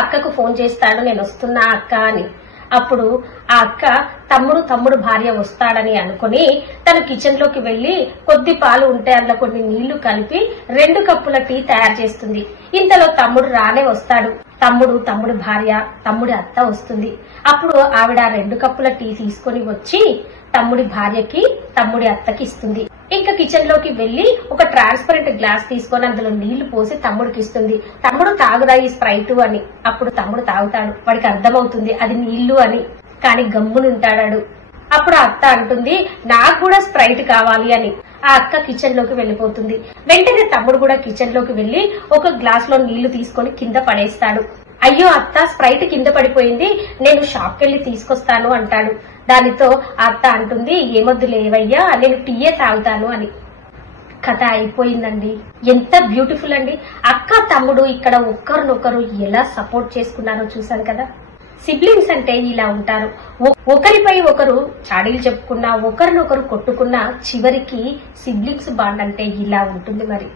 అక్కకు ఫోన్ చేస్తాడు, నేను వస్తున్నా అక్క అని. అప్పుడు ఆ అక్క తమ్ముడు భార్య వస్తాడని అనుకుని తను కిచెన్ లోకి వెళ్లి కొద్ది పాలు ఉంటే అందులో కొన్ని నీళ్లు కలిపి 2 కప్పుల టీ తయారు చేస్తుంది. ఇంతలో తమ్ముడు రానే వస్తాడు. తమ్ముడు భార్య, తమ్ముడి అత్త వస్తుంది. అప్పుడు ఆవిడ 2 కప్పుల టీ తీసుకొని వచ్చి తమ్ముడి భార్యకి, తమ్ముడి అత్తకి ఇస్తుంది. ఇంకా కిచెన్ లోకి వెళ్లి ఒక ట్రాన్స్పరెంట్ గ్లాస్ తీసుకొని అందులో నీళ్లు పోసి తమ్ముడికి ఇస్తుంది. తమ్ముడు తాగురా ఈ స్ప్రైట్ అని. అప్పుడు తమ్ముడు తాగుతాడు. వాడికి అర్థమవుతుంది అది నీళ్లు అని, కానీ గమ్మునుంటాడాడు. అప్పుడు అత్త అంటుంది నాకు కూడా స్ప్రైట్ కావాలి అని. ఆ అక్క కిచెన్ లోకి వెళ్లిపోతుంది. వెంటనే తమ్ముడు కూడా కిచెన్ లోకి వెళ్లి ఒక గ్లాస్ లో నీళ్లు తీసుకొని కింద పడేస్తాడు. అయ్యో అత్త స్ప్రైట్ కింద పడిపోయింది, నేను షాప్ కెళ్లి తీసుకొస్తాను అంటాడు. దానితో అత్త అంటుంది ఏమొద్దు లేవయ్యా, నేను టీయే తాగుతాను అని. కథ అయిపోయిందండి. ఎంత బ్యూటిఫుల్ అండి. అక్క తమ్ముడు ఇక్కడ ఒకరినొకరు ఎలా సపోర్ట్ చేసుకున్నారో చూసారు కదా. సిబ్లింగ్స్ అంటే ఇలా ఉంటారు. ఒకరిపై ఒకరు చాడీలు చెప్పుకున్నా, ఒకరినొకరు కొట్టుకున్నా చివరికి సిబ్లింగ్స్ బాండ్ అంటే ఇలా ఉంటుంది మరి.